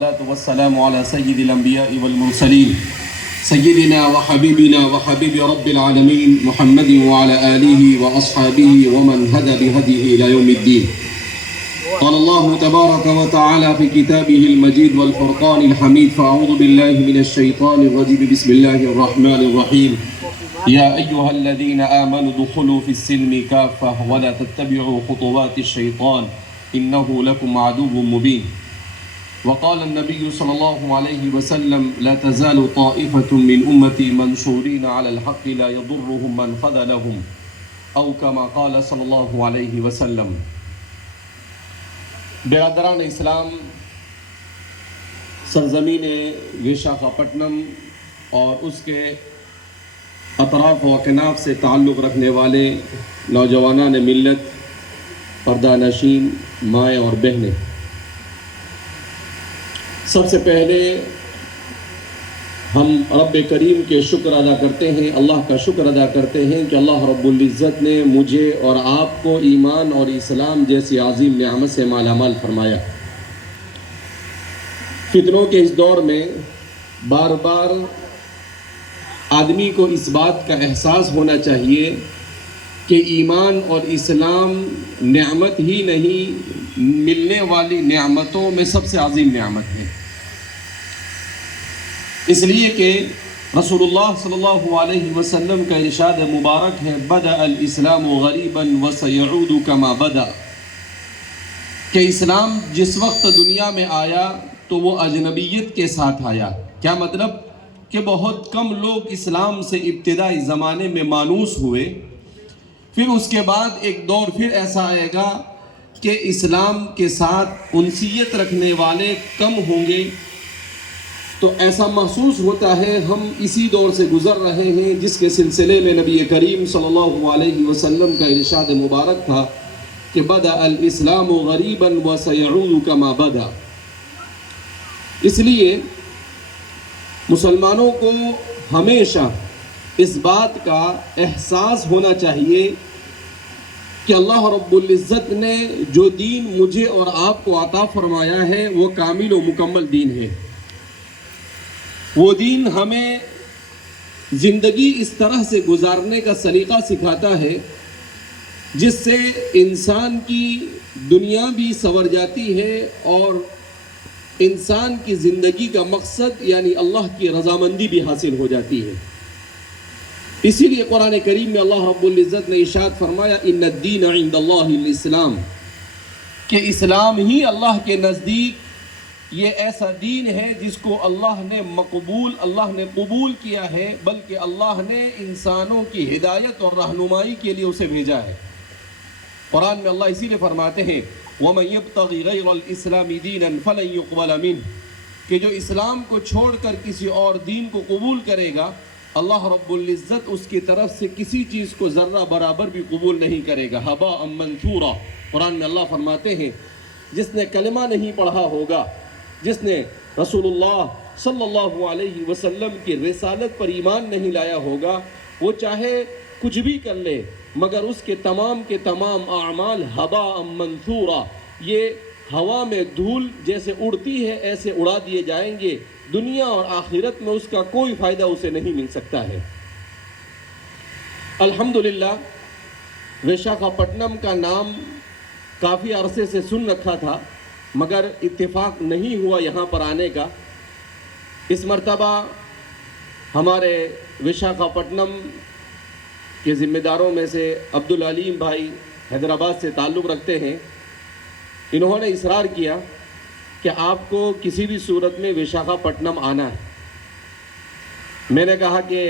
والسلام على سيد الأنبياء والمرسلين سيدنا وحبيبنا وحبيب رب العالمين محمد وعلى آله وأصحابه ومن هدى بهديه إلى يوم الدين. قال الله تبارك وتعالى في كتابه المجيد والفرقان الحميد: فأعوذ بالله من الشيطان الرجيم بسم الله الرحمن الرحيم. يا أيها الذين آمنوا ادخلوا في السلم كافة ولا تتبعوا خطوات الشيطان إنه لكم عدو مبين. وقال النبي صلى الله عليه وسلم: لا تزال طائفة من أمتي منصورين على الحق لا يضرهم من خذلهم أو كما قال صلی اللہ علیہ وسلم. برادران اسلام، سرزمین وشاکھاپٹنم اور اس کے اطراف و اکناف سے تعلق رکھنے والے نوجوانان ملت، پردہ نشین مائیں اور بہنیں، سب سے پہلے ہم رب کریم کے شکر ادا کرتے ہیں، اللہ کا شکر ادا کرتے ہیں کہ اللہ رب العزت نے مجھے اور آپ کو ایمان اور اسلام جیسی عظیم نعمت سے مالا مال فرمایا. فتنوں کے اس دور میں بار بار آدمی کو اس بات کا احساس ہونا چاہیے کہ ایمان اور اسلام نعمت ہی نہیں، ملنے والی نعمتوں میں سب سے عظیم نعمت ہے. اس لیے کہ رسول اللہ صلی اللہ علیہ وسلم کا ارشاد مبارک ہے: بدأ الاسلام غریبا وسيعود كما بدأ، کہ اسلام جس وقت دنیا میں آیا تو وہ اجنبیت کے ساتھ آیا. کیا مطلب؟ کہ بہت کم لوگ اسلام سے ابتدائی زمانے میں مانوس ہوئے، پھر اس کے بعد ایک دور پھر ایسا آئے گا کہ اسلام کے ساتھ انسیت رکھنے والے کم ہوں گے. تو ایسا محسوس ہوتا ہے ہم اسی دور سے گزر رہے ہیں جس کے سلسلے میں نبی کریم صلی اللہ علیہ وسلم کا ارشاد مبارک تھا کہ بدأ الاسلام غریبا وسيعود كما بدأ. اس لیے مسلمانوں کو ہمیشہ اس بات کا احساس ہونا چاہیے کہ اللہ رب العزت نے جو دین مجھے اور آپ کو عطا فرمایا ہے وہ کامل و مکمل دین ہے. وہ دین ہمیں زندگی اس طرح سے گزارنے کا سلیقہ سکھاتا ہے جس سے انسان کی دنیا بھی سنور جاتی ہے اور انسان کی زندگی کا مقصد یعنی اللہ کی رضامندی بھی حاصل ہو جاتی ہے. اسی لیے قرآن کریم میں اللہ رب العزت نے ارشاد فرمایا: ان الدین عند اللہ الاسلام، کہ اسلام ہی اللہ کے نزدیک یہ ایسا دین ہے جس کو اللہ نے قبول کیا ہے، بلکہ اللہ نے انسانوں کی ہدایت اور رہنمائی کے لیے اسے بھیجا ہے. قرآن میں اللہ اسی لیے فرماتے ہیں: وَمَن يَبْتَغِ غَيْرَ الْإِسْلَامِ دِينًا فَلَن يُقْبَلَ مِنْهُ، کہ جو اسلام کو چھوڑ کر کسی اور دین کو قبول کرے گا اللہ رب العزت اس کی طرف سے کسی چیز کو ذرہ برابر بھی قبول نہیں کرے گا. هَبَاءً مَنْثُورًا. قرآن میں اللہ فرماتے ہیں جس نے کلمہ نہیں پڑھا ہوگا، جس نے رسول اللہ صلی اللہ علیہ وسلم کی رسالت پر ایمان نہیں لایا ہوگا، وہ چاہے کچھ بھی کر لے مگر اس کے تمام اعمال ہباء منثورا، یہ ہوا میں دھول جیسے اڑتی ہے ایسے اڑا دیے جائیں گے. دنیا اور آخرت میں اس کا کوئی فائدہ اسے نہیں مل سکتا ہے. الحمدللہ وشاکھاپٹنم کا نام کافی عرصے سے سن رکھا تھا مگر اتفاق نہیں ہوا یہاں پر آنے کا. اس مرتبہ ہمارے وشاکھاپٹنم کے ذمہ داروں میں سے عبدالعلیم بھائی حیدرآباد سے تعلق رکھتے ہیں. انہوں نے اصرار کیا کہ آپ کو کسی بھی صورت میں وشاکھاپٹنم آنا ہے. میں نے کہا کہ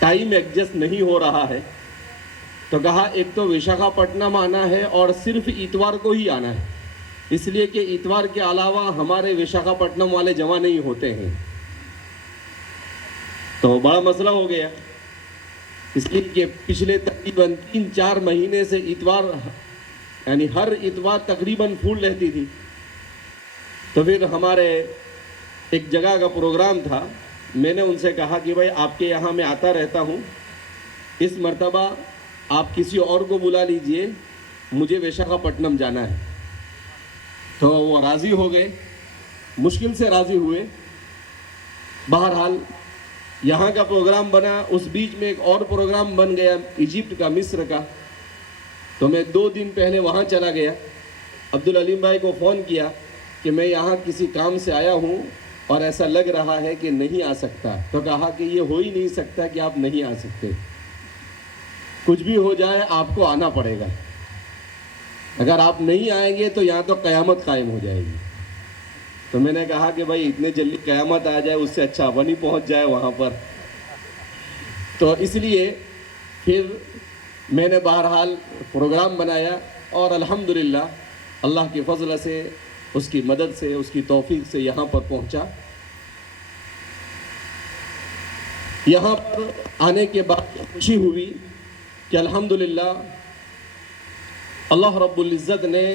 ٹائم ایڈجسٹ نہیں ہو رہا ہے، تو کہا ایک تو وشاکھاپٹنم آنا ہے اور صرف اتوار کو ہی آنا ہے، اس لیے کہ اتوار کے علاوہ ہمارے وشاکھاپٹنم والے جمع نہیں ہوتے ہیں. تو بڑا مسئلہ ہو گیا، اس لیے کہ پچھلے تقریباً 3-4 مہینے سے اتوار یعنی ہر اتوار تقریباً فل رہتی تھی. تو پھر ہمارے ایک جگہ کا پروگرام تھا، میں نے ان سے کہا کہ بھائی آپ کے یہاں میں آتا رہتا ہوں، اس مرتبہ آپ کسی اور کو بلا لیجئے، مجھے وشاکھاپٹنم جانا ہے. تو وہ راضی ہو گئے مشکل سے راضی ہوئے. بہرحال یہاں کا پروگرام بنا, اس بیچ میں ایک اور پروگرام بن گیا ایجپٹ کا, مصر کا. تو میں 2 دن پہلے وہاں چلا گیا. عبدالعلیم بھائی کو فون کیا کہ میں یہاں کسی کام سے آیا ہوں اور ایسا لگ رہا ہے کہ نہیں آ سکتا. تو کہا کہ یہ ہو ہی نہیں سکتا کہ آپ نہیں آ سکتے, کچھ بھی ہو جائے آپ کو آنا پڑے گا. اگر آپ نہیں آئیں گے تو یہاں تو قیامت قائم ہو جائے گی. تو میں نے کہا کہ بھائی اتنے جلدی قیامت آ جائے اس سے اچھا ون ہی پہنچ جائے وہاں پر. تو اس لیے پھر میں نے بہرحال پروگرام بنایا اور الحمدللہ اللہ کے فضل سے, اس کی مدد سے, اس کی توفیق سے یہاں پر پہنچا. یہاں پر آنے کے بعد خوشی ہوئی کہ الحمدللہ اللہ رب العزت نے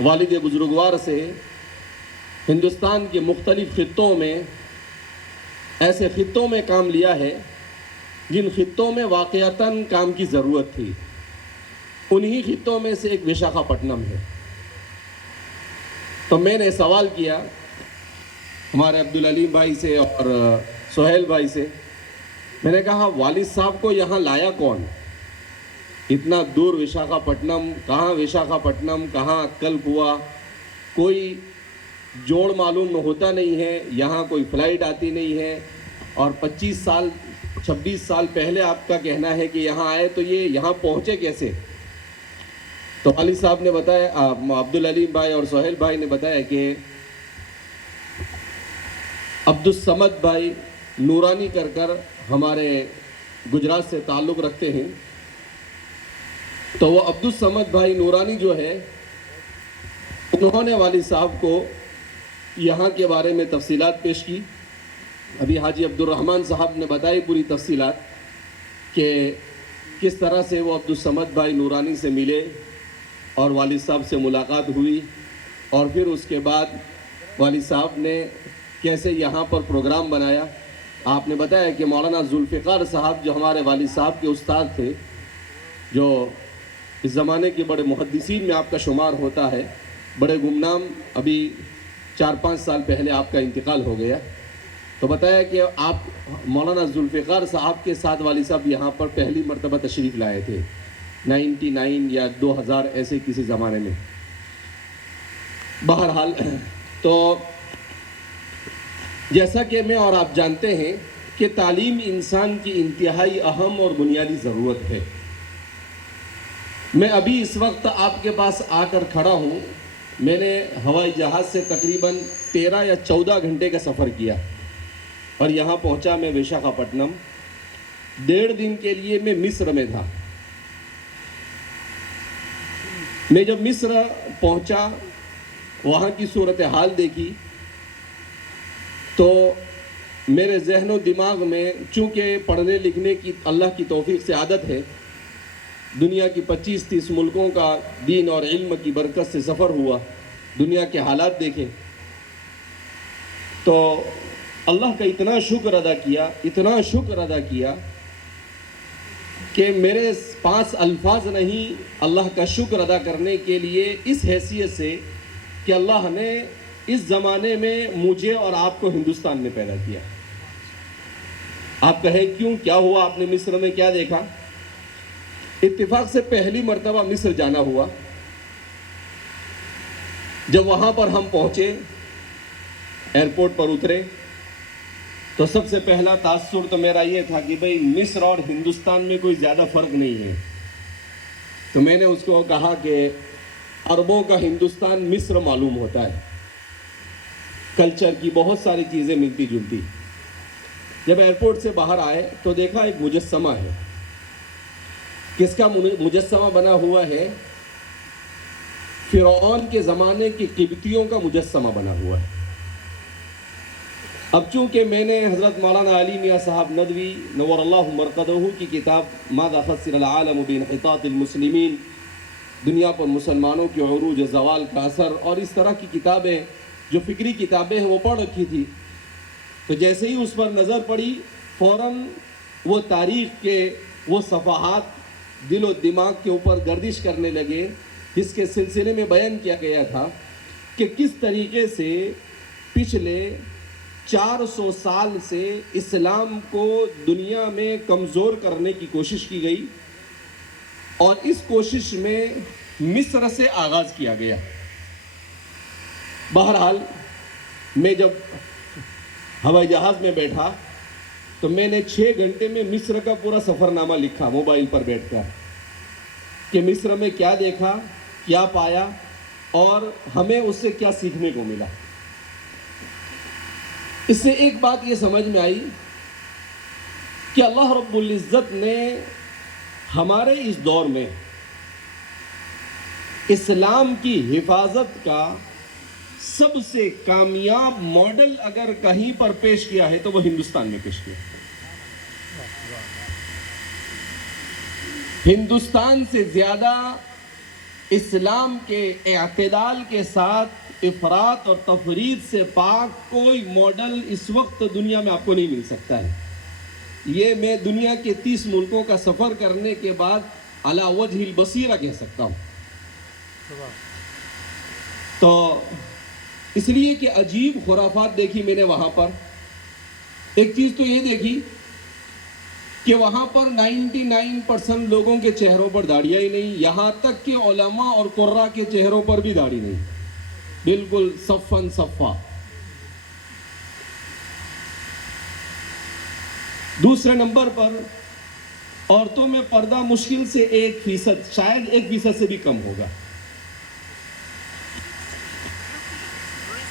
والد بزرگوار سے ہندوستان کے مختلف خطوں میں, ایسے خطوں میں کام لیا ہے جن خطوں میں واقعتاً کام کی ضرورت تھی. انہی خطوں میں سے ایک وشاکھاپٹنم ہے. تو میں نے سوال کیا ہمارے عبدالعلیم بھائی سے اور سہیل بھائی سے. میں نے کہا والد صاحب کو یہاں لایا کون؟ اتنا دور وشاکھاپٹنم, کہاں وشاکھاپٹنم, کہاں اکل کنواں, کوئی جوڑ معلوم ہوتا نہیں ہے, یہاں کوئی فلائٹ آتی نہیں ہے. اور 25 سال 26 سال پہلے آپ کا کہنا ہے کہ یہاں آئے, تو یہ یہاں پہنچے کیسے؟ تو والد صاحب نے بتایا, عبدالعلیم بھائی اور سہیل بھائی نے بتایا کہ عبدالصمد بھائی نورانی کر ہمارے گجرات سے تعلق رکھتے ہیں. تو وہ عبدالصمد بھائی نورانی جو ہے, انہوں نے والد صاحب کو یہاں کے بارے میں تفصیلات پیش کی. ابھی حاجی عبدالرحمن صاحب نے بتائی پوری تفصیلات کہ کس طرح سے وہ عبدالصمد بھائی نورانی سے ملے اور والد صاحب سے ملاقات ہوئی, اور پھر اس کے بعد والد صاحب نے کیسے یہاں پر پروگرام بنایا. آپ نے بتایا کہ مولانا ذوالفقار صاحب جو ہمارے والد صاحب کے استاد تھے, جو اس زمانے کے بڑے محدثین میں آپ کا شمار ہوتا ہے, بڑے گمنام, ابھی 4-5 سال پہلے آپ کا انتقال ہو گیا. تو بتایا کہ آپ مولانا ذوالفقار صاحب کے ساتھ والد صاحب یہاں پر پہلی مرتبہ تشریف لائے تھے 99 یا 2000 ایسے کسی زمانے میں. بہرحال تو جیسا کہ میں اور آپ جانتے ہیں کہ تعلیم انسان کی انتہائی اہم اور بنیادی ضرورت ہے. میں ابھی اس وقت آپ کے پاس آ کر کھڑا ہوں. میں نے ہوائی جہاز سے تقریباً 13 یا 14 گھنٹے کا سفر کیا اور یہاں پہنچا میں وشاکھاپٹنم. 1.5 دن کے لیے میں مصر میں تھا. میں جب مصر پہنچا, وہاں کی صورتحال دیکھی, تو میرے ذہن و دماغ میں, چونکہ پڑھنے لکھنے کی اللہ کی توفیق سے عادت ہے, دنیا کی 25-30 ملکوں کا دین اور علم کی برکت سے سفر ہوا, دنیا کے حالات دیکھے, تو اللہ کا اتنا شکر ادا کیا کہ میرے پاس الفاظ نہیں اللہ کا شکر ادا کرنے کے لیے, اس حیثیت سے کہ اللہ نے اس زمانے میں مجھے اور آپ کو ہندوستان میں پیدا کیا. آپ کہیں کیوں, کیا ہوا, آپ نے مصر میں کیا دیکھا؟ اتفاق سے پہلی مرتبہ مصر جانا ہوا. جب وہاں پر ہم پہنچے, ایئرپورٹ پر اترے, تو سب سے پہلا تاثر تو میرا یہ تھا کہ بھئی مصر اور ہندوستان میں کوئی زیادہ فرق نہیں ہے. تو میں نے اس کو کہا کہ عربوں کا ہندوستان مصر معلوم ہوتا ہے, کلچر کی بہت ساری چیزیں ملتی جلتی. جب ایئرپورٹ سے باہر آئے تو دیکھا ایک مجسمہ ہے. کس کا مجسمہ بنا ہوا ہے؟ فرعون کے زمانے کی قبطیوں کا مجسمہ بنا ہوا ہے. اب چونکہ میں نے حضرت مولانا علی میاں صاحب ندوی نور اللہ مرقدہ کی کتاب ماذا فسر العالم بانحطاط المسلمین, دنیا پر مسلمانوں کے عروج زوال کا اثر, اور اس طرح کی کتابیں جو فکری کتابیں ہیں وہ پڑھ رکھی تھی, تو جیسے ہی اس پر نظر پڑی فوراً وہ تاریخ کے وہ صفحات دل و دماغ کے اوپر گردش کرنے لگے, جس کے سلسلے میں بیان کیا گیا تھا کہ کس طریقے سے پچھلے 400 سال سے اسلام کو دنیا میں کمزور کرنے کی کوشش کی گئی، اور اس کوشش میں مصر سے آغاز کیا گیا۔ بہرحال میں جب ہوائی جہاز میں بیٹھا تو میں نے 6 گھنٹے میں مصر کا پورا سفر نامہ لکھا موبائل پر بیٹھ کر، کہ مصر میں کیا دیکھا، کیا پایا، اور ہمیں اس سے کیا سیکھنے کو ملا۔ اس سے ایک بات یہ سمجھ میں آئی کہ اللہ رب العزت نے ہمارے اس دور میں اسلام کی حفاظت کا سب سے کامیاب ماڈل اگر کہیں پر پیش کیا ہے تو وہ ہندوستان میں پیش کیا۔ ہندوستان سے زیادہ اسلام کے اعتدال کے ساتھ افراط اور تفریط سے پاک کوئی ماڈل اس وقت دنیا میں آپ کو نہیں مل سکتا ہے۔ یہ میں دنیا کے 30 ملکوں کا سفر کرنے کے بعد علی وجہ البصیرہ کہہ سکتا ہوں۔ تو اس لیے کہ عجیب خرافات دیکھی میں نے وہاں پر۔ ایک چیز تو یہ دیکھی کہ وہاں پر 99% لوگوں کے چہروں پر داڑھیاں ہی نہیں، یہاں تک کہ علماء اور قراء کے چہروں پر بھی داڑھی نہیں، بالکل صفاً صفا۔ دوسرے نمبر پر عورتوں میں پردہ مشکل سے 1%، شاید 1% سے بھی کم ہوگا۔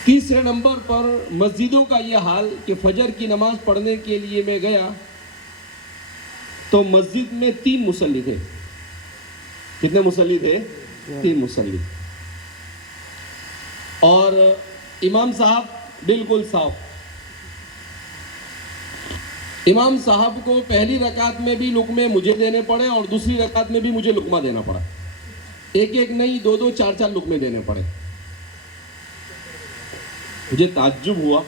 تیسرے نمبر پر مسجدوں کا یہ حال کہ فجر کی نماز پڑھنے کے لیے میں گیا تو مسجد میں 3 مصلی تھے۔ کتنے مصلی تھے؟ 3 مصلی، اور امام صاحب بالکل صاف۔ امام صاحب کو پہلی رکعت میں بھی لقمے مجھے دینے پڑے اور دوسری رکعت میں بھی مجھے لقمہ دینا پڑا، ایک نہیں 2 4 لقمے دینے پڑے۔ مجھے تعجب ہوا۔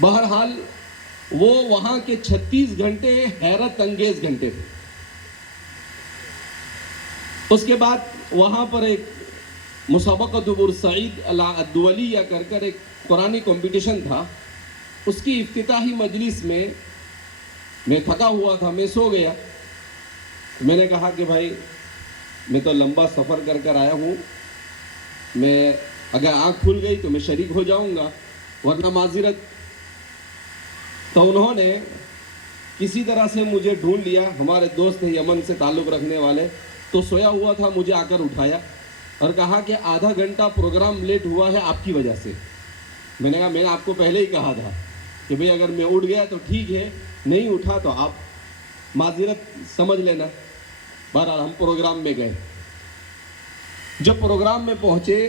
بہرحال وہ وہاں کے 36 گھنٹے حیرت انگیز گھنٹے تھے۔ اس کے بعد وہاں پر ایک مسابقۃ بورسعید الدولیہ کر ایک قرآنی کمپٹیشن تھا۔ اس کی افتتاحی مجلس میں تھکا ہوا تھا، میں سو گیا۔ میں نے کہا کہ بھائی میں تو لمبا سفر کر آیا ہوں، میں اگر آنکھ کھل گئی تو میں شریک ہو جاؤں گا، ورنہ معذرت۔ تو انہوں نے کسی طرح سے مجھے ڈھونڈ لیا، ہمارے دوست ہیں یمن سے تعلق رکھنے والے، تو سویا ہوا تھا، مجھے آ کر اٹھایا اور کہا کہ آدھا گھنٹہ پروگرام لیٹ ہوا ہے آپ کی وجہ سے۔ میں نے کہا میں نے آپ کو پہلے ہی کہا تھا کہ بھئی اگر میں اٹھ گیا تو ٹھیک ہے، نہیں اٹھا تو آپ معذرت سمجھ لینا۔ بہرحال ہم پروگرام میں گئے۔ جب پروگرام میں پہنچے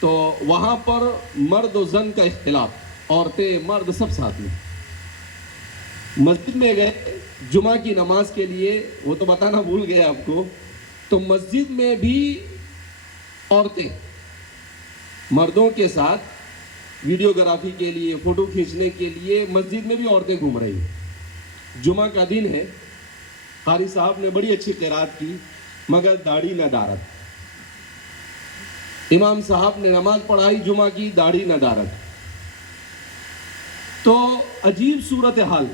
تو وہاں پر مرد و زن کا اختلاف، عورتیں مرد سب ساتھ میں۔ مسجد میں گئے جمعہ کی نماز کے لیے، وہ تو بتانا بھول گئے آپ کو، تو مسجد میں بھی عورتیں مردوں کے ساتھ ویڈیوگرافی کے لیے، فوٹو کھینچنے کے لیے مسجد میں بھی عورتیں گھوم رہی ہیں۔ جمعہ کا دن ہے، قاری صاحب نے بڑی اچھی قرات کی مگر داڑھی ندارت۔ امام صاحب نے نماز پڑھائی جمعہ کی، داڑھی ندارت۔ تو عجیب صورتحال،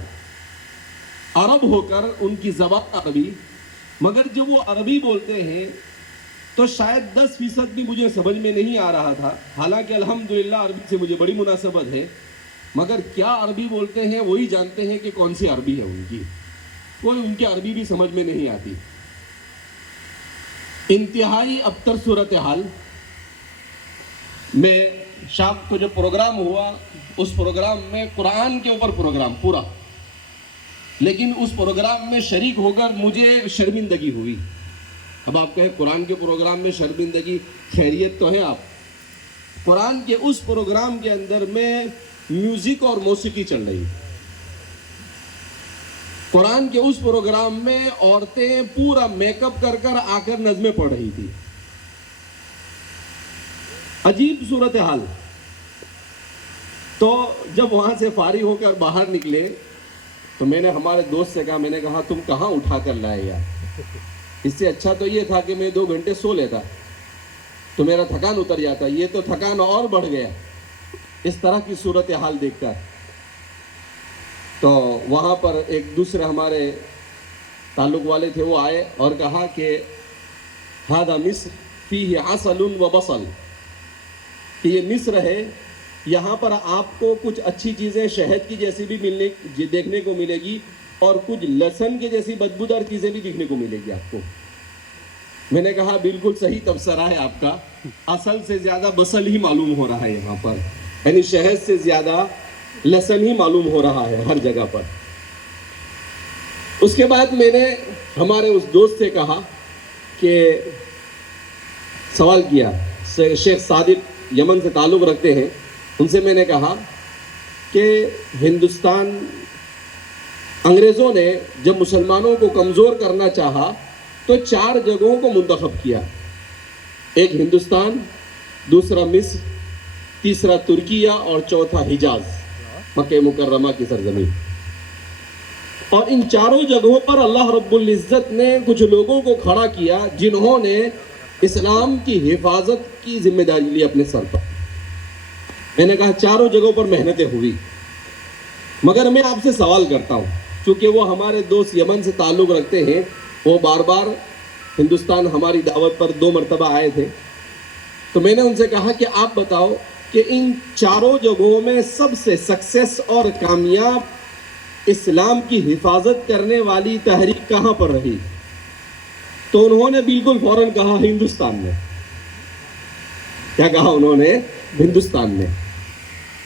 عرب ہو کر ان کی زبان عربی، مگر جب وہ عربی بولتے ہیں تو شاید 10% بھی مجھے سمجھ میں نہیں آ رہا تھا، حالانکہ الحمدللہ عربی سے مجھے بڑی مناسبت ہے، مگر کیا عربی بولتے ہیں وہی جانتے ہیں کہ کون سی عربی ہے ان کی، کوئی ان کی عربی بھی سمجھ میں نہیں آتی۔ انتہائی ابتر صورتحال میں شام کو جو پروگرام ہوا، اس پروگرام میں قرآن کے اوپر پروگرام پورا، لیکن اس پروگرام میں شریک ہو کر مجھے شرمندگی ہوئی۔ اب آپ کہیں قرآن کے پروگرام میں شرمندگی، خیریت تو ہے آپ۔ قرآن کے اس پروگرام کے اندر میں میوزک اور موسیقی چل رہی، قرآن کے اس پروگرام میں عورتیں پورا میک اپ کر آ کر نظمیں پڑھ رہی تھی۔ عجیب صورتحال۔ تو جب وہاں سے فارغ ہو کر باہر نکلے تو میں نے ہمارے دوست سے کہا، میں نے کہا تم کہاں اٹھا کر لائے یار، اس سے اچھا تو یہ تھا کہ میں 2 گھنٹے سو لیتا۔ تو میرا تھکان اتر جاتا، یہ تو تھکان اور بڑھ گیا، اس طرح کی صورتحال دیکھ کر۔ تو وہاں پر ایک دوسرے ہمارے تعلق والے تھے، وہ آئے اور کہا کہ ہذا مصر فیہ عسل و بصل، کہ یہ مصر ہے، یہاں پر آپ کو کچھ اچھی چیزیں شہد کی جیسی بھی دیکھنے کو ملے گی، اور کچھ لہسن کے جیسی بدبودار چیزیں بھی دیکھنے کو ملے گی آپ کو۔ میں نے کہا بالکل صحیح تبصرہ ہے آپ کا، اصل سے زیادہ بصل ہی معلوم ہو رہا ہے یہاں پر، یعنی شہد سے زیادہ لہسن ہی معلوم ہو رہا ہے ہر جگہ پر۔ اس کے بعد میں نے ہمارے اس دوست سے کہا کہ سوال کیا، شیخ صادق یمن سے تعلق رکھتے ہیں، ان سے میں نے کہا کہ ہندوستان، انگریزوں نے جب مسلمانوں کو کمزور کرنا چاہا تو 4 جگہوں کو منتخب کیا، ایک ہندوستان، دوسرا مصر، تیسرا ترکیہ اور چوتھا حجاز، مکہ مکرمہ کی سرزمین۔ اور ان 4 جگہوں پر اللہ رب العزت نے کچھ لوگوں کو کھڑا کیا جنہوں نے اسلام کی حفاظت کی ذمہ داری لی اپنے سر پر۔ میں نے کہا 4 جگہوں پر محنتیں ہوئی، مگر میں آپ سے سوال کرتا ہوں، چونکہ وہ ہمارے دوست یمن سے تعلق رکھتے ہیں، وہ بار بار ہندوستان ہماری دعوت پر 2 مرتبہ آئے تھے، تو میں نے ان سے کہا کہ آپ بتاؤ کہ ان 4 جگہوں میں سب سے سکسیس اور کامیاب اسلام کی حفاظت کرنے والی تحریک کہاں پر رہی؟ تو انہوں نے بالکل فوراً کہا ہندوستان میں۔ کیا کہا انہوں نے؟ ہندوستان میں۔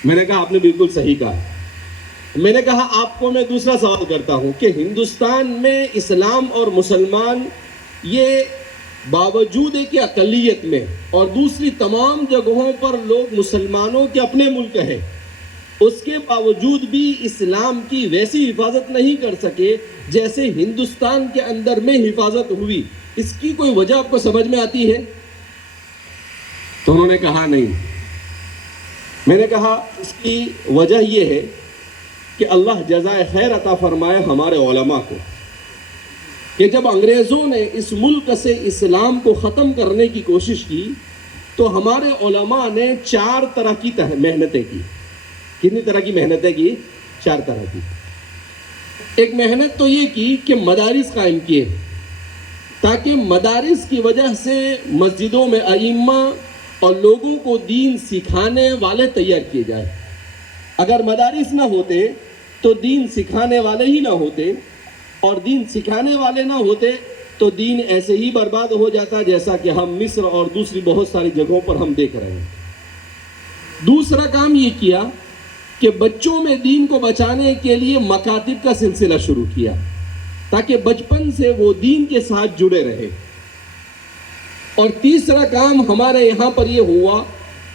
میں نے کہا آپ نے بالکل صحیح کہا۔ میں نے کہا آپ کو میں دوسرا سوال کرتا ہوں کہ ہندوستان میں اسلام اور مسلمان یہ باوجود ہے کہ اقلیت میں اور دوسری تمام جگہوں پر لوگ مسلمانوں کے اپنے ملک ہیں، اس کے باوجود بھی اسلام کی ویسی حفاظت نہیں کر سکے جیسے ہندوستان کے اندر میں حفاظت ہوئی، اس کی کوئی وجہ آپ کو سمجھ میں آتی ہے؟ تو انہوں نے کہا نہیں۔ میں نے کہا اس کی وجہ یہ ہے کہ اللہ جزائے خیر عطا فرمائے ہمارے علماء کو، کہ جب انگریزوں نے اس ملک سے اسلام کو ختم کرنے کی کوشش کی تو ہمارے علماء نے 4 طرح کی محنتیں کی۔ کتنی طرح کی محنتیں کی؟ 4 طرح کی۔ ایک محنت تو یہ کی کہ مدارس قائم کیے، تاکہ مدارس کی وجہ سے مسجدوں میں ائمہ اور لوگوں کو دین سکھانے والے تیار کیے جائے۔ اگر مدارس نہ ہوتے تو دین سکھانے والے ہی نہ ہوتے، اور دین سکھانے والے نہ ہوتے تو دین ایسے ہی برباد ہو جاتا جیسا کہ ہم مصر اور دوسری بہت ساری جگہوں پر ہم دیکھ رہے ہیں۔ دوسرا کام یہ کیا کہ بچوں میں دین کو بچانے کے لیے مکاتب کا سلسلہ شروع کیا، تاکہ بچپن سے وہ دین کے ساتھ جڑے رہے۔ اور تیسرا کام ہمارے یہاں پر یہ ہوا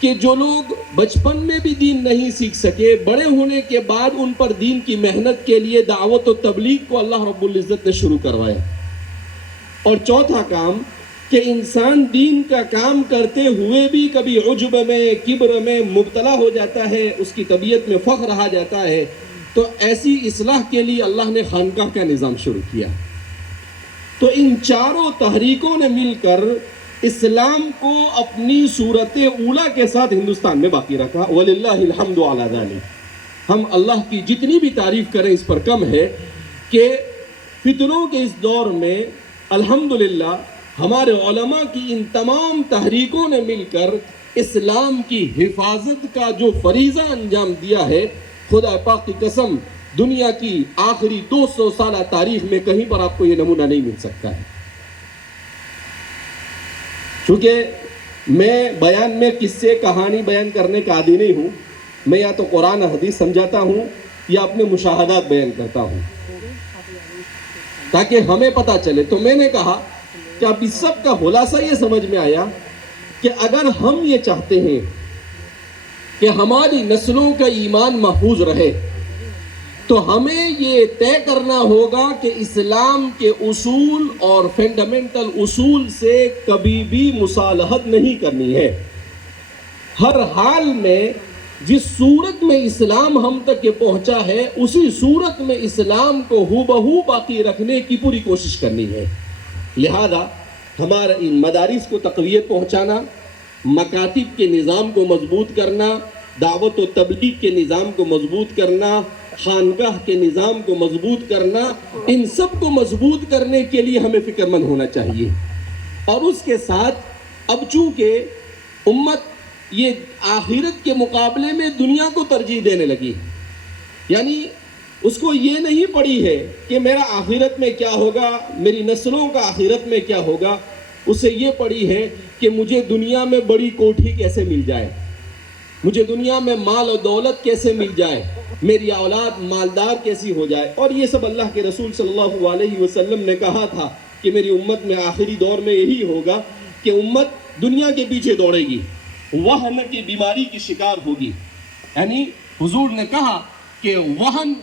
کہ جو لوگ بچپن میں بھی دین نہیں سیکھ سکے، بڑے ہونے کے بعد ان پر دین کی محنت کے لیے دعوت و تبلیغ کو اللہ رب العزت نے شروع کروایا۔ اور چوتھا کام کہ انسان دین کا کام کرتے ہوئے بھی کبھی عجب میں، کبر میں مبتلا ہو جاتا ہے، اس کی طبیعت میں فخر آ جاتا ہے، تو ایسی اصلاح کے لیے اللہ نے خانقاہ کا نظام شروع کیا۔ تو ان 4 تحریکوں نے مل کر اسلام کو اپنی صورت اولا کے ساتھ ہندوستان میں باقی رکھا۔ وَلِلَّهِ الْحَمْدُ عَلَى ذَلِكَ۔ ہم اللہ کی جتنی بھی تعریف کریں اس پر کم ہے کہ فتنوں کے اس دور میں الحمدللہ ہمارے علماء کی ان تمام تحریکوں نے مل کر اسلام کی حفاظت کا جو فریضہ انجام دیا ہے، خدا پاک کی قسم دنیا کی آخری 200 سالہ تاریخ میں کہیں پر آپ کو یہ نمونہ نہیں مل سکتا ہے۔ چونکہ میں بیان میں قصے کہانی بیان کرنے کا عادی نہیں ہوں، میں یا تو قرآن حدیث سمجھاتا ہوں یا اپنے مشاہدات بیان کرتا ہوں تاکہ ہمیں پتہ چلے۔ تو میں نے کہا کہ اب اس سب کا خلاصہ یہ سمجھ میں آیا کہ اگر ہم یہ چاہتے ہیں کہ ہماری نسلوں کا ایمان محفوظ رہے تو ہمیں یہ طے کرنا ہوگا کہ اسلام کے اصول اور فنڈامنٹل اصول سے کبھی بھی مصالحت نہیں کرنی ہے۔ ہر حال میں جس صورت میں اسلام ہم تک پہنچا ہے اسی صورت میں اسلام کو ہو بہو باقی رکھنے کی پوری کوشش کرنی ہے۔ لہذا ہمارے ان مدارس کو تقویت پہنچانا، مکاتب کے نظام کو مضبوط کرنا، دعوت و تبلیغ کے نظام کو مضبوط کرنا، خانگاہ کے نظام کو مضبوط کرنا، ان سب کو مضبوط کرنے کے لیے ہمیں فکر مند ہونا چاہیے۔ اور اس کے ساتھ اب چونکہ امت یہ آخرت کے مقابلے میں دنیا کو ترجیح دینے لگی، یعنی اس کو یہ نہیں پڑی ہے کہ میرا آخرت میں کیا ہوگا، میری نسلوں کا آخرت میں کیا ہوگا، اسے یہ پڑی ہے کہ مجھے دنیا میں بڑی کوٹھی کیسے مل جائے، مجھے دنیا میں مال و دولت کیسے مل جائے، میری اولاد مالدار کیسی ہو جائے۔ اور یہ سب اللہ کے رسول صلی اللہ علیہ وسلم نے کہا تھا کہ میری امت میں آخری دور میں یہی ہوگا کہ امت دنیا کے پیچھے دوڑے گی، وہن کی بیماری کی شکار ہوگی۔ یعنی حضور نے کہا کہ وہن،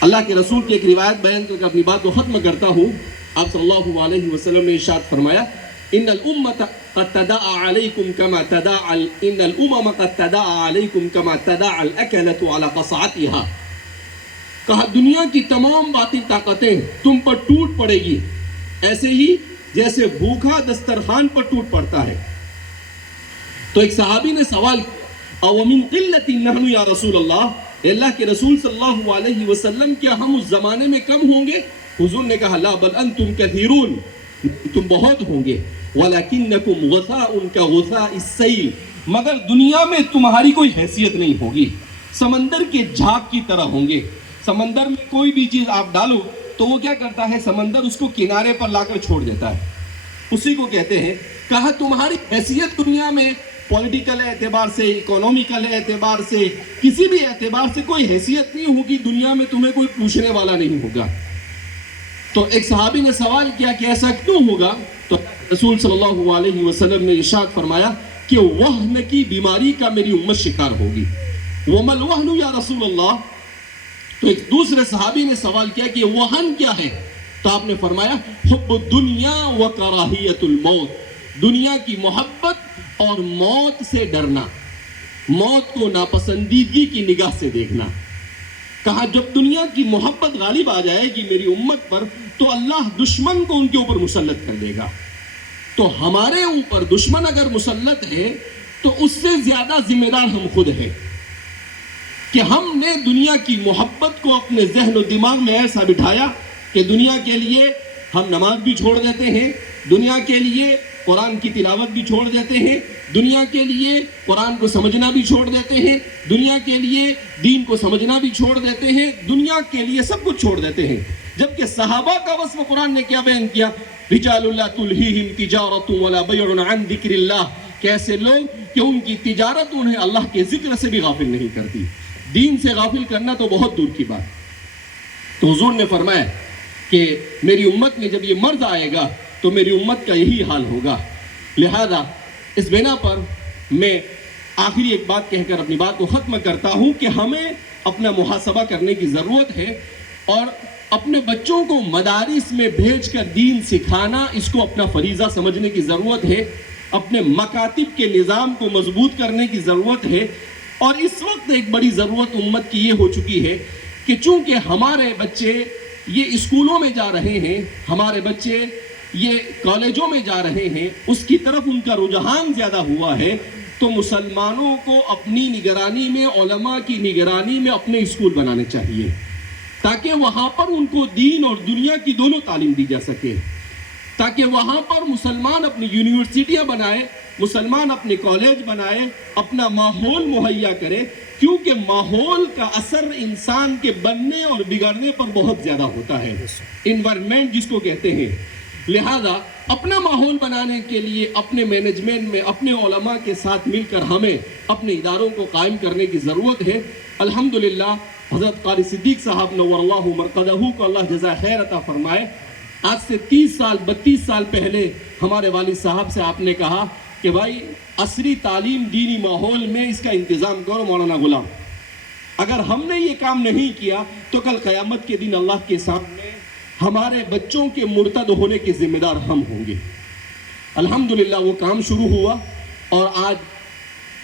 اللہ کے رسول کی ایک روایت بیان کر کے اپنی بات کو ختم کرتا ہوں۔ آپ صلی اللہ علیہ وسلم نے ارشاد فرمایا ان الامت قد تداعى عليكم كما تداعى ان الامم قد تداعى عليكم كما تداعى الاكلة على قصعتها، کہا دنیا کی تمام باطل طاقتیں تم پر ٹوٹ پڑے گی ایسے ہی جیسے بھوکا دسترخوان پر ٹوٹ پڑتا ہے۔ تو ایک صحابی نے سوال کیا او من قلت نحن یا رسول اللہ کے رسول صلی اللہ علیہ وسلم، کیا ہم اس زمانے میں کم ہوں گے؟ حضور نے کہا لا بل انتم کثیرون، تم بہت ہوں گے، وَلَكِنَّكُمْ غَثَاءٌ كَغُثَاءِ السَّيْلِ، مگر دنیا میں تمہاری کوئی حیثیت نہیں ہوگی، سمندر کے جھاگ کی طرح ہوں گے۔ سمندر میں کوئی بھی چیز آپ ڈالو تو وہ کیا کرتا ہے، سمندر اس کو کنارے پر لا کر چھوڑ دیتا ہے، اسی کو کہتے ہیں۔ کہا تمہاری حیثیت دنیا میں پولیٹیکل اعتبار سے، اکنومیکل اعتبار سے، کسی بھی اعتبار سے کوئی حیثیت نہیں ہوگی، دنیا میں تمہیں کوئی پوچھنے والا نہیں ہوگا۔ تو ایک صحابی نے سوال کیا کہ ایسا کیوں ہوگا؟ تو رسول صلی اللہ علیہ وسلم نے ارشاد فرمایا کہ وہن کی بیماری کا میری امت شکار ہوگی۔ وَمَا الْوَهْنُ یا رسول اللہ؟ تو ایک دوسرے صحابی نے سوال کیا کہ وہن کیا ہے؟ تو آپ نے فرمایا حب الدنیا وکراہیت الموت، دنیا کی محبت اور موت سے ڈرنا، موت کو ناپسندیدگی کی نگاہ سے دیکھنا۔ کہا جب دنیا کی محبت غالب آ جائے گی میری امت پر تو اللہ دشمن کو ان کے اوپر مسلط کر دے گا۔ تو ہمارے اوپر دشمن اگر مسلط ہے تو اس سے زیادہ ذمہ دار ہم خود ہیں کہ ہم نے دنیا کی محبت کو اپنے ذہن و دماغ میں ایسا بٹھایا کہ دنیا کے لیے ہم نماز بھی چھوڑ دیتے ہیں، دنیا کے لیے قرآن کی تلاوت بھی چھوڑ دیتے ہیں، دنیا کے لیے قرآن کو سمجھنا بھی چھوڑ دیتے ہیں، دنیا کے لیے دین کو سمجھنا بھی چھوڑ دیتے ہیں، دنیا کے لیے سب کچھ چھوڑ دیتے ہیں۔ جبکہ صحابہ کا وصف قرآن نے کیا بیان کیا؟ رجال لا تلہیہم تجارت ولا بیع عن ذکر اللہ، کیسے لوگ کہ ان کی تجارت انہیں اللہ کے ذکر سے بھی غافل نہیں کرتی، دین سے غافل کرنا تو بہت دور کی بات۔ تو حضور نے فرمایا کہ میری امت میں جب یہ مرض آئے گا تو میری امت کا یہی حال ہوگا۔ لہذا اس بنا پر میں آخری ایک بات کہہ کر اپنی بات کو ختم کرتا ہوں کہ ہمیں اپنا محاسبہ کرنے کی ضرورت ہے اور اپنے بچوں کو مدارس میں بھیج کر دین سکھانا، اس کو اپنا فریضہ سمجھنے کی ضرورت ہے، اپنے مکاتب کے نظام کو مضبوط کرنے کی ضرورت ہے۔ اور اس وقت ایک بڑی ضرورت امت کی یہ ہو چکی ہے کہ چونکہ ہمارے بچے یہ اسکولوں میں جا رہے ہیں، ہمارے بچے یہ کالجوں میں جا رہے ہیں، اس کی طرف ان کا رجحان زیادہ ہوا ہے، تو مسلمانوں کو اپنی نگرانی میں، علماء کی نگرانی میں اپنے اسکول بنانے چاہیے تاکہ وہاں پر ان کو دین اور دنیا کی دونوں تعلیم دی جا سکے، تاکہ وہاں پر مسلمان اپنی یونیورسٹیاں بنائے، مسلمان اپنے کالج بنائے، اپنا ماحول مہیا کرے، کیونکہ ماحول کا اثر انسان کے بننے اور بگڑنے پر بہت زیادہ ہوتا ہے، انوائرمنٹ جس کو کہتے ہیں۔ لہذا اپنا ماحول بنانے کے لیے اپنے مینجمنٹ میں اپنے علماء کے ساتھ مل کر ہمیں اپنے اداروں کو قائم کرنے کی ضرورت ہے۔ الحمدللہ حضرت قاری صدیق صاحب نور اللہ مرقدہ کو اللہ جزائے خیر عطا فرمائے، آج سے 32 سال پہلے ہمارے والد صاحب سے آپ نے کہا کہ بھائی عصری تعلیم دینی ماحول میں اس کا انتظام کرو مولانا غلام، اگر ہم نے یہ کام نہیں کیا تو کل قیامت کے دن اللہ کے سامنے ہمارے بچوں کے مرتد ہونے کے ذمہ دار ہم ہوں گے۔ الحمدللہ وہ کام شروع ہوا اور آج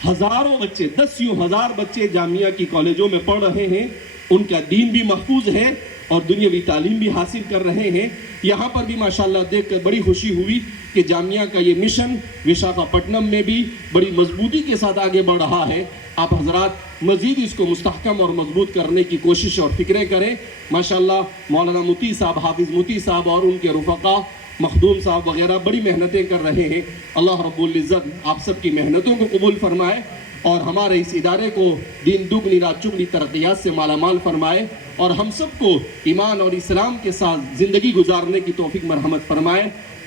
ہزاروں بچے، 10,000 بچے جامعہ کی کالجوں میں پڑھ رہے ہیں، ان کا دین بھی محفوظ ہے اور دنیاوی تعلیم بھی حاصل کر رہے ہیں. یہاں پر بھی ماشاءاللہ دیکھ کر بڑی خوشی ہوئی کہ جامعہ کا یہ مشن وشاکھاپٹنم میں بھی بڑی مضبوطی کے ساتھ آگے بڑھ رہا ہے. آپ حضرات مزید اس کو مستحکم اور مضبوط کرنے کی کوشش اور فکریں کریں. ماشاءاللہ مولانا متی صاحب، حافظ متی صاحب اور ان کے رفقا مخدوم صاحب وغیرہ بڑی محنتیں کر رہے ہیں. اللہ رب العزت آپ سب کی محنتوں کو قبول فرمائے اور ہمارے اس ادارے کو دین دگنی رات چگنی ترقیات سے مالا مال فرمائے اور ہم سب کو ایمان اور اسلام کے ساتھ زندگی گزارنے کی توفیق مرحمت فرمائے.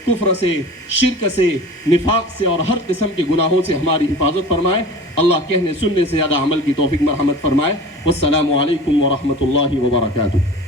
کفر سے، شرک سے، نفاق سے اور ہر قسم کے گناہوں سے ہماری حفاظت فرمائے. اللہ کہنے سننے سے زیادہ عمل کی توفیق مرحمت فرمائے. والسلام علیکم ورحمۃ اللہ وبرکاتہ.